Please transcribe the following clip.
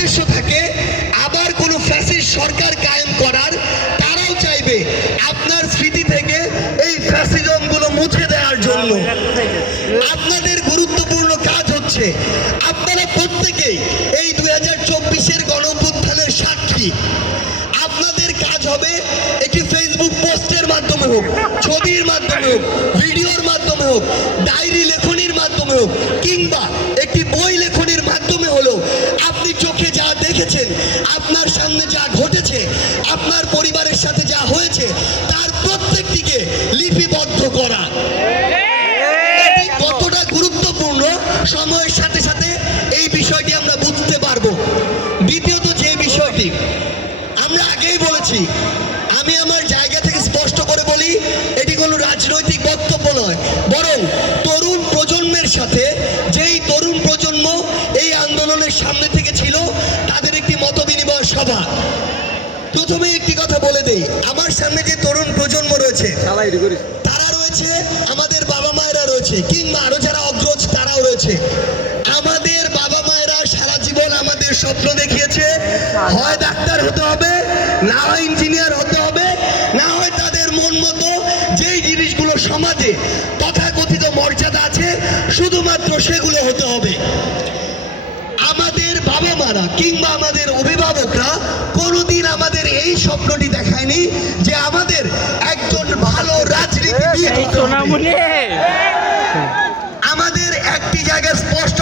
উদ্দেশ্য থাকে আবার কোনো ফ্যাসিস্ট সরকার কায়েম করার, তারাও চাইবে আপনার স্মৃতি থেকে এই ফ্যাসিজমগুলো মুছে দেওয়ার জন্য। আপনাদের গুরুত্বপূর্ণ কাজ হচ্ছে আপনারা প্রত্যেকেই এই দুই হাজার চব্বিশের গণপুত্থানের সাক্ষী। আপনাদের কাজ হবে একটি ফেসবুক পোস্টের মাধ্যমে হোক, ছবির মাধ্যমে হোক, ভিডিওর মাধ্যমে হোক, ডায়েরি লেখনির মাধ্যমে হোক, কিংবা একটি বই লেখনির দেখেছেন? আপনার সামনে যা ঘটেছে, আপনার পরিবারের সাথে যা হয়েছে, তার প্রত্যেকটিকে লিপিবদ্ধ করা। কতটা গুরুত্বপূর্ণ? সময়ের সাথে সাথে এই বিষয়টি আমরা বুঝতে পারব। দ্বিতীয়ত যে বিষয়টি, আমরা আগেই বলেছি, আমি আমার জায়গা থেকে স্পষ্ট করে বলি, এটি কোনো রাজনৈতিক বক্তব্য নয়। বরং তরুণ প্রজন্মের সাথে, যেই তরুণ প্রজন্ম এই আন্দোলনের সামনে থেকে ছিল তাদের একটি মত বিনিময় সভা প্রথমে একটি কথা বলে দেই। আমার সামনে যে তরুণ প্রজন্ম রয়েছে তারা রয়েছে আমাদের বাবা মায়েরা রয়েছে কিংবা আরও যারা অগ্রজ তারাও রয়েছে। আমাদের বাবা মায়েরা সারা জীবন আমাদের স্বপ্ন দেখিয়েছে হয় ডাক্তার হতে হবে না হয় ইঞ্জিনিয়ার হতে হবে না হয় তাদের মন মতো যেই জিনিসগুলো সমাজে তথাকথিত মর্যাদা আছে শুধুমাত্র সেগুলো হতে হবে। আমাদের বাবা মারা কিংবা আমাদের স্বপ্নটি দেখায়নি যে আমাদের একজন ভালো রাজনীতিবিদ আমাদের একটি জায়গায় স্পষ্ট